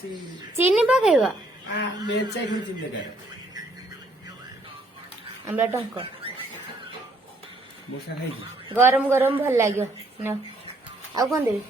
चीनी पकेगा मिर्चा ही चिंता कर आमला टंक मुसा खाई गरम गरम भल लगे न आ कौन देवी